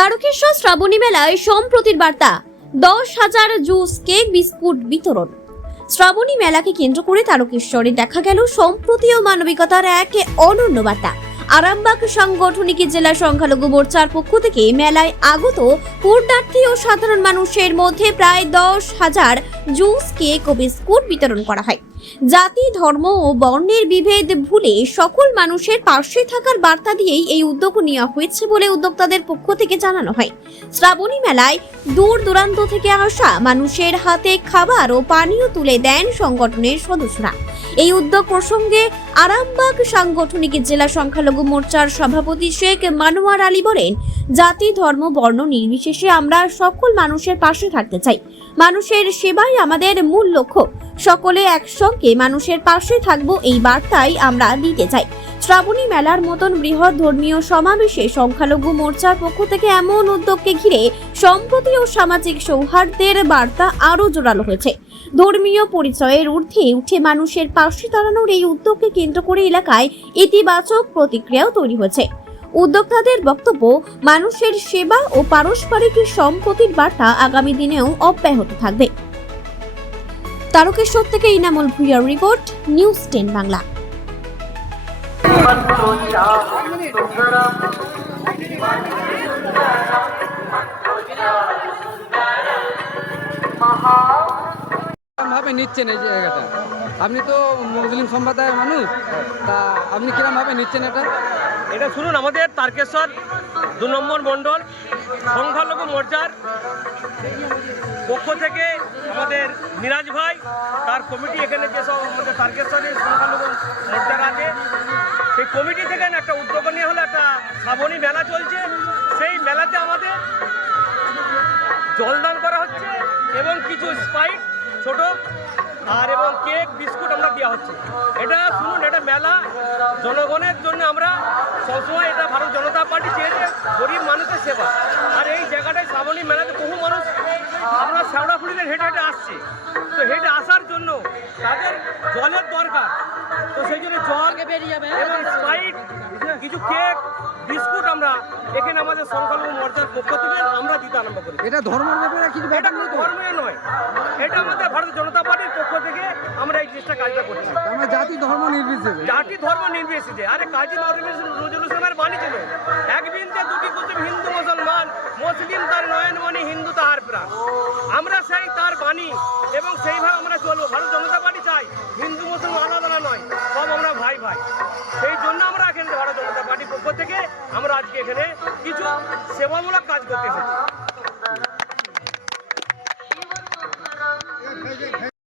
তারকেশ্বর শ্রাবণী মেলায় সম্প্রতির বার্তা 10,000 juice cake biscuit বিতরণ। শ্রাবণী মেলাকে কেন্দ্র করে তারকেশ্বরে দেখা গেল সম্প্রতি ও মানবিকতার এক অনন্য বার্তা। আরামবাগ সাংগঠনিক জেলা সংখ্যালঘু মোর্চার পক্ষ থেকে মেলায় আগত পূর্ণার্থী ও সাধারণ মানুষের মধ্যে প্রায় 10,000 জুস কেক ও বিস্কুট বিতরণ করা হয়। জাতি, ধর্ম ও বর্ণের বিভেদ ভুলে সকল মানুষের পাশে থাকার বার্তা দিয়েই এই উদ্যোগ নেওয়া হয়েছে বলে উদ্যোক্তাদের পক্ষ থেকে জানানো হয়। শ্রাবণী মেলায় দূর দূরান্ত থেকে আসা মানুষের হাতে খাবার ও পানীয় তুলে দেন সংগঠনের সদস্যরা। এই উদ্যোগ প্রসঙ্গে আরামবাগ সাংগঠনিক জেলা সংখ্যালঘু মোর্চার সভাপতি শেখ মানোয়ার আলী বলেন, জাতি, ধর্ম, বর্ণ নির্বিশেষে আমরা সকল মানুষের পাশে থাকতে চাই। মানুষের সেবাই আমাদের মূল লক্ষ্য। সকলে একসঙ্গে মানুষের পাশে থাকবো, এই বার্তাই আমরা দিতে চাই। শ্রাবণী মেলার মতন বৃহৎ ধর্মীয় সমাবেশে সংখ্যালঘু মোর্চার পক্ষ থেকে এমন উদ্যোগকে ঘিরে সম্প্রতি ও সামাজিক সৌহার্দ্যের বার্তা আরও জোরালো হয়েছে। ধর্মীয় পরিচয়ের ঊর্ধ্বে উঠে মানুষের পাশে দাঁড়ানোর এই উদ্যোগকে কেন্দ্র করে এলাকায় ইতিবাচক প্রতিক্রিয়াও তৈরি হয়েছে। উদ্যোক্তাদের বক্তব্য, মানুষের সেবা ও পারস্পরিক সম্প্রীতির বার্তা আগামী দিনেও অব্যাহত থাকবে। তারকেশ্বর থেকে ইনামুল ভুঁইয়ার রিপোর্ট, নিউজ 10 বাংলা। ভাবে নিচ্ছেন এই জায়গাটা? আপনি তো মুসলিম সম্প্রদায়ের মানুষ, তা আপনি কিরম ভাবে নিচ্ছেন এটা? এটা শুনুন, আমাদের তারকেশ্বর 2 নম্বর মণ্ডল সংখ্যালঘু মোর্চার পক্ষ থেকে আমাদের মিরাজ ভাই, তার কমিটি, এখানে যেসব আমাদের তারকেশ্বরের সংখ্যালঘু মোর্চার আছে সেই কমিটি থেকে একটা উদ্যোগ নিয়ে হলো একটা শ্রাবণী মেলা চলছে। সেই মেলাতে আমাদের জলদান করা হচ্ছে এবং কিছু স্প্রাইট ছোট আর এবং কেক বিস্কুট আমরা দেওয়া হচ্ছে। এটা শুনুন, এটা মেলা জনগণের জন্য। আমরা সবসময় এটা ভারত জনতা পার্টি চেয়েছে গরিব মানুষের সেবা। আর এই জায়গাটায় শ্রাবণী মেলাতে বহু মানুষ আমরা শ্যাওড়াফুলিতে হেঁটে হেঁটে আসছে, তো হেঁটে আসার জন্য তাদের জলের দরকার। তো সেই জন্য জল এবং স্প্রাইট, কিছু কেক, বিস্কুট আমরা এখানে আমাদের সংখ্যালঘু মোর্চার পক্ষ থেকে আমরা দিতে আরম্ভ করি। এটা ধর্মের ব্যাপারে কিছু? এটা কোনো ধর্মীয় নয়, এটা আমাদের ভারতীয় জনতা পার্টির পক্ষ থেকে আমরা এই জিনিসটা কাজটা করছি। আমরা জাতি ধর্ম নির্বিশেষে, জাতি ধর্ম নির্বিশেষে। আরে কাজী নজরুল ইসলামের বাণী ছিল, এক বৃন্দে দুটি কুসুম, হিন্দু মুসলমান, মুসলিম তার নয়নমণি, হিন্দু তাহার প্রাণ। আমরা সেই তার বাণী এবং সেইভাবে আমরা চলবো। ভারত জনতা পার্টি চাই হিন্দু মুসলমান আলাদা নয়, সব আমরা ভাই ভাই। সেই জন্য আমরা এখানে ভারত জনতা পার্টির পক্ষ থেকে আমরা আজকে এখানে কিছু সেবামূলক কাজ করতে এসেছি।